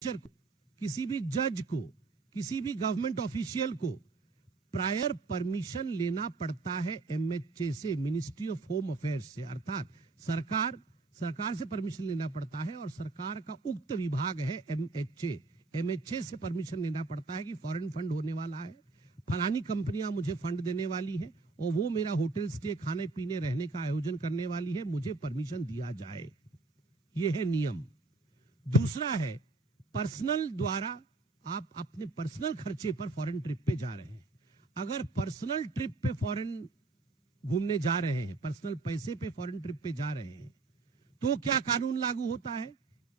को, किसी भी जज को, किसी भी गवर्नमेंट ऑफिशियल को प्रायर परमिशन लेना पड़ता है एमएचए से, मिनिस्ट्री ऑफ होम अफेयर्स से, अर्थात सरकार से परमिशन लेना पड़ता है और सरकार का उक्त विभाग है एमएचए। एमएचए से परमिशन लेना पड़ता है कि फॉरेन फंड होने वाला है, फलानी कंपनियां मुझे फंड देने वाली है और वो मेरा होटल स्टे, खाने पीने रहने का आयोजन करने वाली है, मुझे परमिशन दिया जाए। ये है नियम। दूसरा है पर्सनल द्वारा, आप अपने पर्सनल खर्चे पर फॉरेन ट्रिप पे जा रहे हैं। अगर पर्सनल ट्रिप पे फॉरेन घूमने जा रहे हैं, पर्सनल पैसे पे फॉरेन ट्रिप पे जा रहे हैं, तो क्या कानून लागू होता है?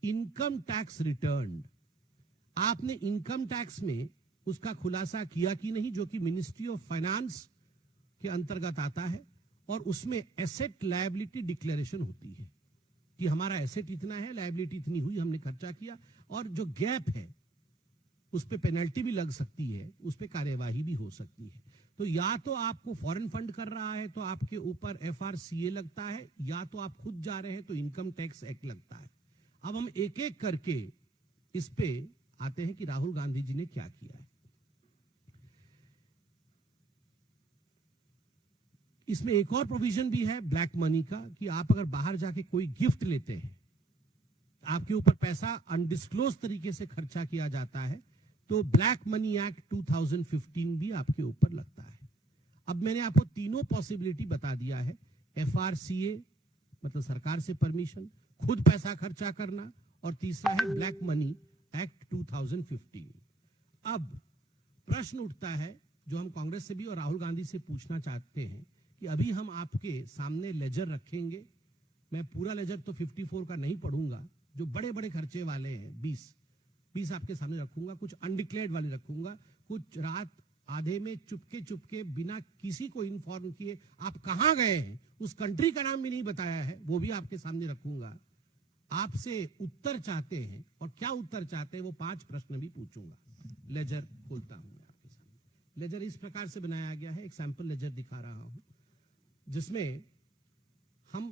Income tax return. आपने इनकम टैक्स में उसका खुलासा किया कि नहीं, जो कि मिनिस्ट्री ऑफ फाइनेंस के अंतर्गत आता है, और उसमें एसेट लायबिलिटी डिक्लेरेशन होती है कि हमारा एसेट इतना है, लायबिलिटी इतनी हुई, हमने खर्चा किया, और जो गैप है उस पे पेनल्टी भी लग सकती है, उस पे कार्यवाही भी हो सकती है। तो या तो आपको फॉरेन फंड कर रहा है तो आपके ऊपर एफआरसीए लगता है, या तो आप खुद जा रहे हैं तो इनकम टैक्स एक्ट लगता है। अब हम एक एक करके इस पे आते हैं कि राहुल गांधी जी ने क्या किया है। इसमें एक और प्रोविजन भी है ब्लैक मनी का, कि आप अगर बाहर जाके कोई गिफ्ट लेते हैं, आपके ऊपर पैसा अनडिस्क्लोज तरीके से खर्चा किया जाता है, तो ब्लैक मनी एक्ट 2015 भी आपके ऊपर लगता है। अब मैंने आपको तीनों पॉसिबिलिटी बता दिया है, एफआरसीए मतलब सरकार से परमिशन, खुद पैसा खर्चा करना, और तीसरा है ब्लैक मनी एक्ट 2015। अब प्रश्न उठता है जो हम कांग्रेस से भी और राहुल गांधी से पूछना चाहते हैं कि अभी हम आपके सामने लेजर रखेंगे, मैं पूरा लेजर तो 54 का नहीं पढ़ूंगा, जो बड़े बड़े खर्चे वाले हैं 20 आपके सामने रखूंगा, कुछ अनडिक्लेयर्ड वाले रखूंगा, कुछ रात आधे में चुपके बिना किसी को इन्फॉर्म किए आप कहां गए हैं, उस कंट्री का नाम भी नहीं बताया है, वो भी आपके सामने रखूंगा। आपसे उत्तर चाहते हैं, और क्या उत्तर चाहते हैं वो 5 प्रश्न भी पूछूंगा। लेजर खोलता हूं मैं आपके सामने। लेजर इस प्रकार से बनाया गया है, एक सैंपल लेजर दिखा रहा हूं, जिसमें हम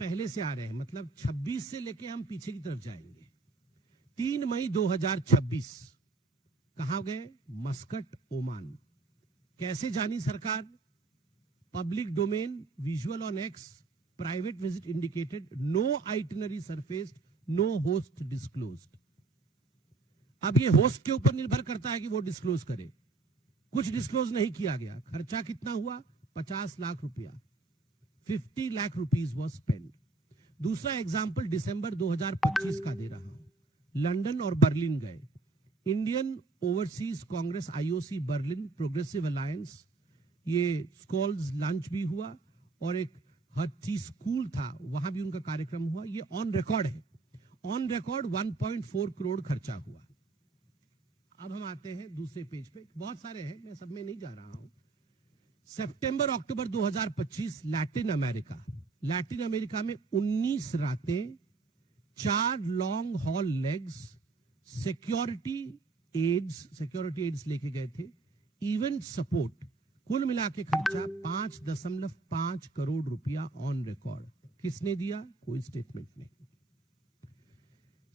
पहले से आ रहे हैं, मतलब 26 से लेके हम पीछे की तरफ जाएंगे। 3 मई 2026 कहां गए? Muscat, Oman. कैसे जानी सरकार? Public domain, visual on X, private visit indicated, no itinerary surfaced, no host disclosed. अब ये होस्ट के ऊपर निर्भर करता है कि वो डिस्क्लोज करे। कुछ डिस्क्लोज नहीं किया गया। खर्चा कितना हुआ? 50 लाख रुपया। 50 लाख रुपीज वॉज स्पेंड। दूसरा एग्जाम्पल दिसंबर 2025 का दे रहा हूं। लंदन और बर्लिन गए। Indian overseas Congress IOC Berlin progressive alliance, ये स्कॉल्स लंच भी हुआ, और एक हत्ती स्कूल था, वहां भी उनका कार्यक्रम हुआ। ये ऑन रिकॉर्ड है। ऑन रिकॉर्ड 1.4 करोड़ खर्चा हुआ। अब हम आते हैं दूसरे पेज पे, बहुत सारे हैं, मैं सब में नहीं जा रहा हूं। सितंबर अक्टूबर 2025 लैटिन अमेरिका में 19 रातें, 4 long haul legs, security aides लेके गए थे, इवेंट सपोर्ट, कुल मिला के खर्चा 5.5 करोड़ रुपया ऑन रिकॉर्ड। किसने दिया? कोई स्टेटमेंट नहीं।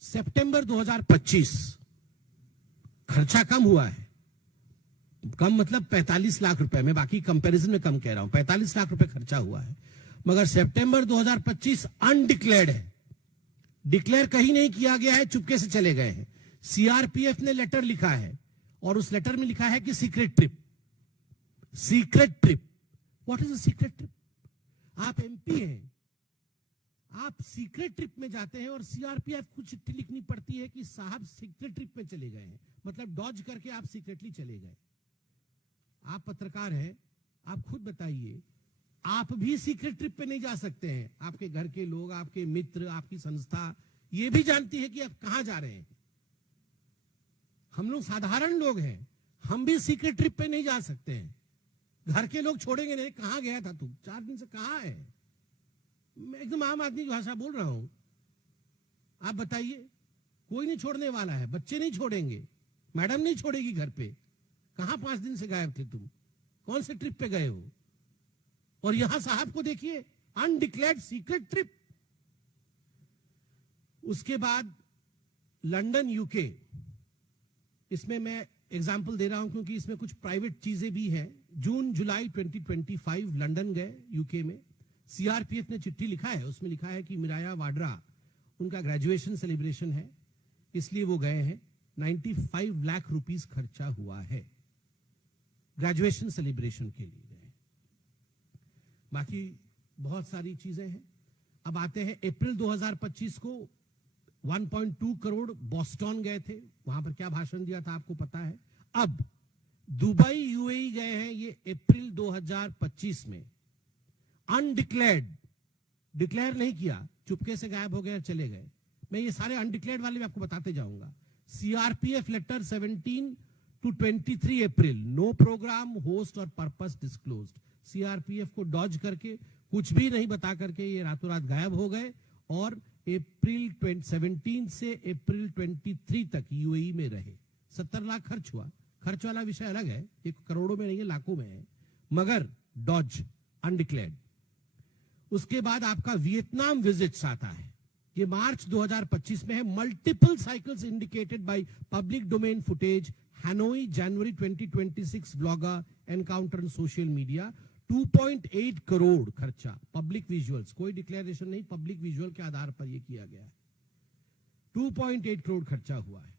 सितंबर 2025 खर्चा कम हुआ है, कम मतलब 45 लाख रुपए, मैं बाकी कंपैरिजन में कम कह रहा हूं, 45 लाख रुपए खर्चा हुआ है, मगर सितंबर 2025 अनडिक्लेयर्ड है, डिक्लेयर कहीं नहीं किया गया है, चुपके से चले गए हैं। सीआरपीएफ ने लेटर लिखा है, और उस लेटर में लिखा है कि secret trip. What is a secret trip? आप एमपी हैं, आप सीक्रेट ट्रिप में जाते हैं, और सीआरपीएफ को चिट्ठी लिखनी पड़ती है कि साहब सीक्रेट ट्रिप में चले गए हैं, मतलब डॉज करके आप सीक्रेटली चले गए। आप पत्रकार हैं, आप खुद बताइए, आप भी सीक्रेट ट्रिप पे नहीं जा सकते हैं। आपके घर के लोग, आपके मित्र, आपकी संस्था ये भी जानती है कि आप कहां जा रहे हैं। हम लोग साधारण लोग हैं, हम भी सीक्रेट ट्रिप पे नहीं जा सकते हैं। घर के लोग छोड़ेंगे नहीं, कहां गया था तू, 4 दिन से कहां है? मैं एकदम आम आदमी की भाषा बोल रहा हूं। आप बताइए, कोई नहीं छोड़ने वाला है, बच्चे नहीं छोड़ेंगे, मैडम नहीं छोड़ेगी घर पे। कहां 5 दिन से गायब थे तुम? कौन से ट्रिप पे गए हो? और यहां साहब को देखिए, अनडिक्लेयर्ड सीक्रेट ट्रिप। उसके बाद लंदन यूके, इसमें मैं एग्जाम्पल दे रहा हूं क्योंकि इसमें कुछ प्राइवेट चीजें भी हैं। जून जुलाई 2025 लंदन गए यूके में, सीआरपीएफ ने चिट्ठी लिखा है, उसमें लिखा है कि मिराया वाड्रा उनका ग्रेजुएशन सेलिब्रेशन है, इसलिए वो गए हैं। 95 लाख रुपीस खर्चा हुआ है ग्रेजुएशन सेलिब्रेशन के लिए गए। बाकी बहुत सारी चीजें हैं। अब आते हैं अप्रैल 2025 को 1.2 करोड़ बॉस्टन गए थे, वहां पर क्या भाषण दिया था आपको पता है। अब दुबई यूएई गए हैं ये अप्रैल 2025 में, अनडिक्लेयर्ड, डिक्लेयर नहीं किया, चुपके से गायब हो गए, चले गए। मैं ये सारे अनडिक्लेयर्ड वाले भी आपको बताते जाऊंगा। CRPF letter 17 to 23 April, no program host और पर्पस डिस्क्लोज्ड। सीआरपीएफ को डॉज करके, कुछ भी नहीं बता करके ये रातों रात गायब हो गए और अप्रैल 17 से अप्रैल 23 तक यूएई में रहे। 70 लाख खर्च हुआ, खर्च वाला विषय अलग है, ये करोड़ों में नहीं है, लाखों में है, मगर डॉज, अनडिक्लेयर्ड। उसके बाद आपका वियतनाम विजिट्स आता है, ये मार्च 2025 में है। Multiple cycles indicated by public domain footage, Hanoi January 2026 vlogger encounter on social media. 2.8 crore खर्चा, पब्लिक विजुअल्स, कोई डिक्लेरेशन नहीं, पब्लिक विजुअल के आधार पर यह किया गया है। 2.8 करोड़ खर्चा हुआ है।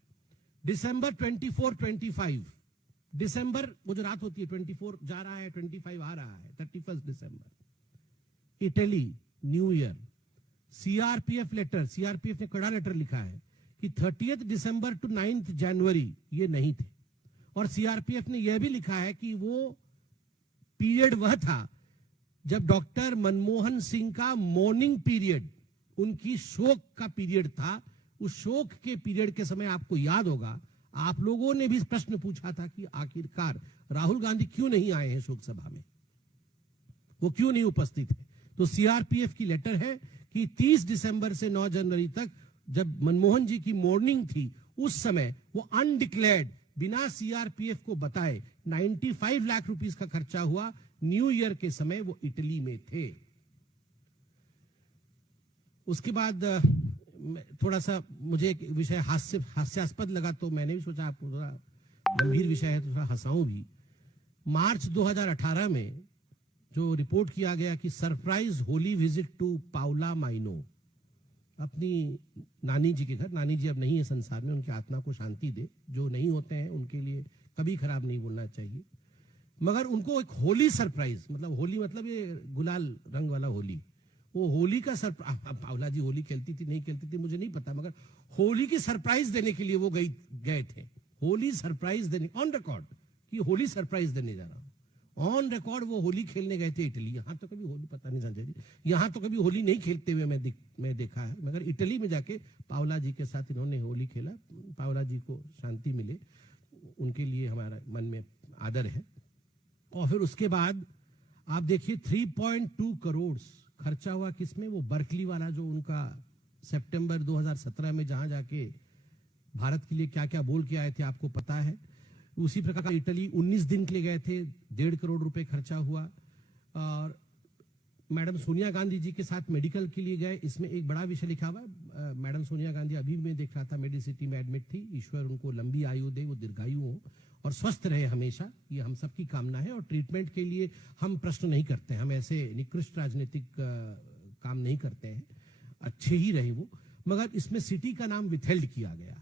दिसंबर 24-25, दिसंबर वो जो रात होती है, 24 जा रहा है, 25 आ रहा है, 31 दिसंबर, Italy new year. CRPF letter, CRPF ने कड़ा लेटर लिखा है कि 30 दिसंबर टू 9 जनवरी ये नहीं थे। और सीआरपीएफ ने यह भी लिखा है कि वो पीरियड वह था जब डॉक्टर मनमोहन सिंह का मॉर्निंग पीरियड, उनकी शोक का पीरियड था। उस शोक के पीरियड के समय आपको याद होगा, आप लोगों ने भी प्रश्न पूछा था कि आखिरकार राहुल गांधी क्यों नहीं आए हैं शोक सभा में, वो क्यों नहीं उपस्थित है। तो सीआरपीएफ की लेटर है कि 30 दिसंबर से 9 जनवरी तक जब मनमोहन जी की मॉर्निंग थी, उस समय वो अनडिक्लेयर्ड, बिना सीआरपीएफ को बताए 95 लाख रुपीस का खर्चा हुआ। न्यू ईयर के समय वो इटली में थे। उसके बाद थोड़ा सा मुझे एक विषय हास्यास्पद लगा, तो मैंने भी सोचा आपको थोड़ा गंभीर विषय है तो थोड़ा हंसाऊं भी। मार्च 2018 में जो रिपोर्ट किया गया कि surprise Holi visit to Paola Maino, अपनी नानी जी के घर, नानी जी अब नहीं है संसार में, उनकी आत्मा को शांति दे, जो नहीं होते हैं उनके लिए कभी खराब नहीं बोलना चाहिए, मगर उनको एक होली सरप्राइज, मतलब होली मतलब ये गुलाल रंग वाला होली, वो होली का सरप्राइज, पाउला जी होली खेलती थी नहीं खेलती थी मुझे नहीं पता, मगर होली की सरप्राइज देने के लिए वो गए थे, होली सरप्राइज देने, ऑन रिकॉर्ड कि होली सरप्राइज देने जा रहा हूं, ऑन रिकॉर्ड वो होली खेलने गए थे इटली। यहां तो कभी होली, पता नहीं संजय जी, यहां तो कभी होली नहीं खेलते हुए मैं देखा है, मगर इटली में जाके पाउला जी के साथ इन्होंने होली खेला। पाउला जी को शांति मिले, उनके लिए हमारा मन में आदर है। और फिर उसके बाद आप देखिए 3.2 करोड़ खर्चा हुआ किसमें, वो बर्कली वाला जो उनका सितंबर 2017 में जहां जाके भारत के लिए क्या क्या बोल के आए थे आपको पता है। उसी प्रकार इटली 19 दिन के लिए गए थे, 1.5 करोड़ रुपए खर्चा हुआ। और मैडम सोनिया गांधी जी के साथ मेडिकल के लिए गए, इसमें एक बड़ा विषय लिखा हुआ है। मैडम सोनिया गांधी अभी मैं देख रहा था मेडिसिटी में एडमिट थी, ईश्वर उनको लंबी आयु दे, वो दीर्घायु हो और स्वस्थ रहे हमेशा, ये हम सबकी कामना है। और ट्रीटमेंट के लिए हम प्रश्न नहीं करते हैं, हम ऐसे निकृष्ट राजनीतिक काम नहीं करते हैं, अच्छे ही रहे वो। मगर इसमें सिटी का नाम विथहेल्ड किया गया,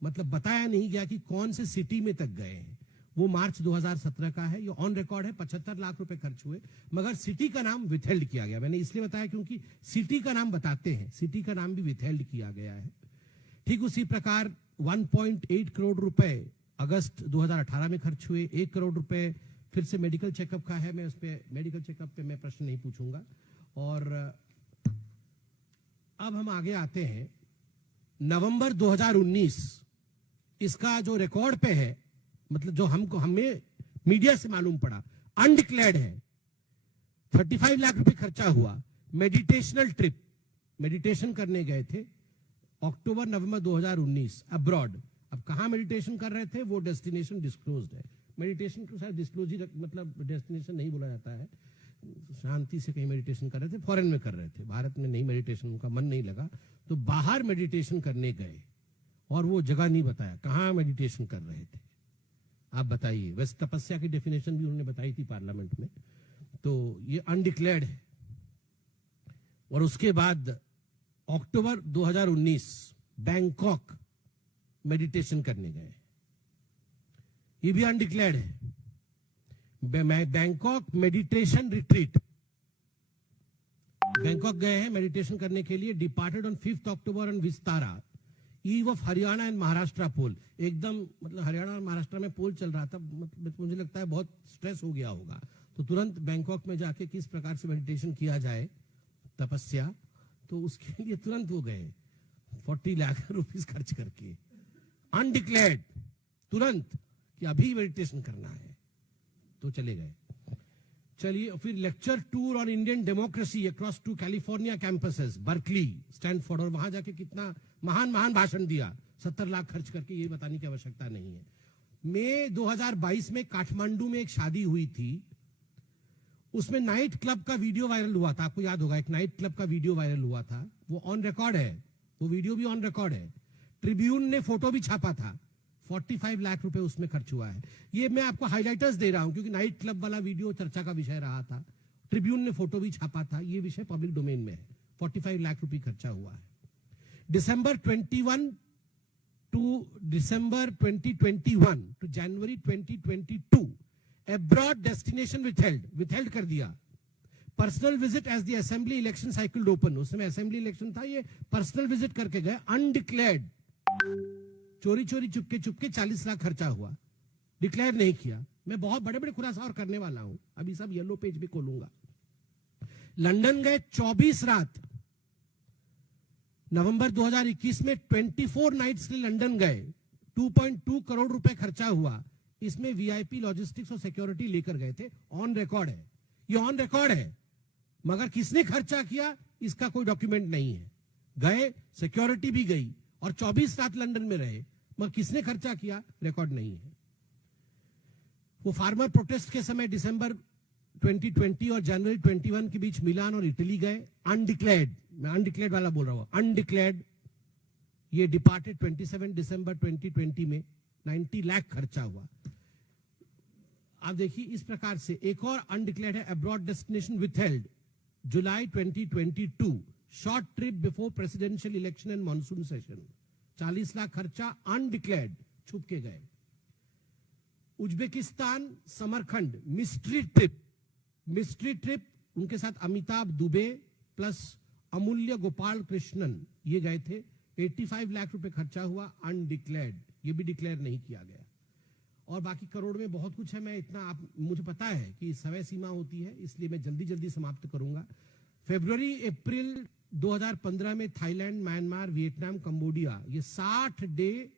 मतलब बताया नहीं गया कि कौन से सिटी में तक गए हैं। वो मार्च 2017 का है, ये ऑन रिकॉर्ड है, 75 लाख रुपए खर्च हुए, मगर सिटी का नाम विथहेल्ड किया गया। मैंने इसलिए बताया क्योंकि सिटी का नाम बताते हैं, सिटी का नाम भी विथहेल्ड किया गया है। ठीक उसी प्रकार 1.8 करोड़ रुपए अगस्त 2018 में खर्च हुए, 1 करोड़ रुपए फिर से मेडिकल चेकअप का है, मैं उस पर मेडिकल चेकअप पे मैं प्रश्न नहीं पूछूंगा। और अब हम आगे आते हैं नवंबर 2019, इसका जो रिकॉर्ड पे है, मतलब जो हमें मीडिया से मालूम पड़ा, अनडिक्लेयर्ड है, 35 लाख रुपए खर्चा हुआ। मेडिटेशनल ट्रिप, मेडिटेशन करने गए थे अक्टूबर नवंबर 2019 अब्रॉड। अब कहां मेडिटेशन कर रहे थे वो डेस्टिनेशन डिस्क्लोज्ड है। मेडिटेशन को शायद डिस्क्लोज ही मतलब डेस्टिनेशन नहीं बोला जाता है, शांति से कहीं मेडिटेशन कर रहे थे, फॉरेन में कर रहे थे, भारत में नहीं मेडिटेशन, उनका मन नहीं लगा तो बाहर मेडिटेशन करने गए। और वो जगह नहीं बताया कहाँ मेडिटेशन कर रहे थे। आप बताइए। वैसे तपस्या की डेफिनेशन भी उन्होंने बताई थी पार्लियामेंट में। तो ये अनडिक्लेयर्ड है। और उसके बाद अक्टूबर 2019 बैंकॉक मेडिटेशन करने गए, ये भी अनडिक्लेयर्ड है। बैंकॉक मेडिटेशन रिट्रीट, बैंकॉक गए हैं मेडिटेशन करने के लिए। Departed on 5 October on Vistara eve of Haryana and Maharashtra poll. एकदम मतलब हरियाणा और महाराष्ट्र में पोल चल रहा था, मतलब मुझे लगता है बहुत स्ट्रेस हो गया होगा, तो तुरंत बैंकॉक में जाके किस प्रकार से मेडिटेशन किया जाए, तपस्या, तो उसके लिए तुरंत वो गए 40 लाख रुपीस खर्च करके, अनडिक्लेयर्ड, तुरंत कि अभी मेडिटेशन करना है, तो चले गए। चलिए फिर lecture tour on Indian democracy across 2 California campuses, Berkeley, Stanford, और वहां जाके कितना महान महान भाषण दिया 70 लाख खर्च करके, ये बताने की आवश्यकता नहीं है। मई 2022 में काठमांडू में एक शादी हुई थी, उसमें नाइट क्लब का वीडियो वायरल हुआ था। आपको याद होगा एक नाइट क्लब का वीडियो वायरल हुआ था, वो ऑन रिकॉर्ड है, वो वीडियो भी ऑन रिकॉर्ड है। ट्रिब्यून ने फोटो भी छापा था, 45 लाख रुपए उसमें खर्च हुआ है। ये मैं आपको हाइलाइटर्स दे रहा हूं क्योंकि नाइट क्लब वाला वीडियो चर्चा का विषय रहा था। ट्रिब्यून ने फोटो भी छापा था, ये विषय पब्लिक डोमेन में है। 45 लाख रुपए खर्चा हुआ है। December 2021 to January 2022 abroad destination withheld कर दिया। Personal visit as the assembly election cycle open, उस समय असेंबली इलेक्शन था, ये पर्सनल विजिट करके गए, अनडिक्लेयर्ड, चोरी चोरी चुपके चुपके 40 लाख खर्चा हुआ, डिक्लेयर नहीं किया। मैं बहुत बड़े बड़े खुलासा और करने वाला हूं, अभी सब येलो पेज भी खोलूंगा। लंदन गए 24 रात, नवंबर 2021 में 24 नाइट्स के लंदन गए, 2.2 करोड़ रुपए खर्चा हुआ। इसमें वीआईपी लॉजिस्टिक्स और सिक्योरिटी लेकर गए थे, ऑन रिकॉर्ड है, ये ऑन रिकॉर्ड है। मगर किसने खर्चा किया इसका कोई डॉक्यूमेंट नहीं है। गए, सिक्योरिटी भी गई और 24 रात लंदन में रहे, मगर किसने खर्चा किया रिकॉर्ड नहीं है। वो फार्मर प्रोटेस्ट के समय दिसंबर 2020 और जनवरी 21 के बीच मिलान और इटली गए, अनडिक्लेयर्ड, मैं अनडिक्लेयर्ड वाला बोल रहा हूं, अनडिक्लेयर्ड। ये डिपार्टेड 27 दिसंबर 2020 में, 90 लाख खर्चा हुआ। आप देखिए इस प्रकार से एक और अनडिक्लेयर्ड है, abroad destination withheld, July 2022, short trip before presidential election and monsoon session, 40 lakh खर्चा, अनडिक्लेयर्ड, छुप के गए। उज्बेकिस्तान समरखंड, मिस्ट्री ट्रिप, उनके साथ अमिताभ दुबे प्लस अमूल्य गोपाल कृष्णन, ये गए थे, 85 लाख रुपए खर्चा हुआ, अनडिक्लेयर्ड, ये भी डिक्लेयर नहीं किया गया। और बाकी करोड़ में बहुत कुछ है, मैं इतना आप मुझे पता है कि समय सीमा होती है, इसलिए मैं जल्दी जल्दी समाप्त करूंगा। फरवरी अप्रैल 2015 में थाईलैंड, म्यांमार, वियतनाम, कंबोडिया, ये 60 डे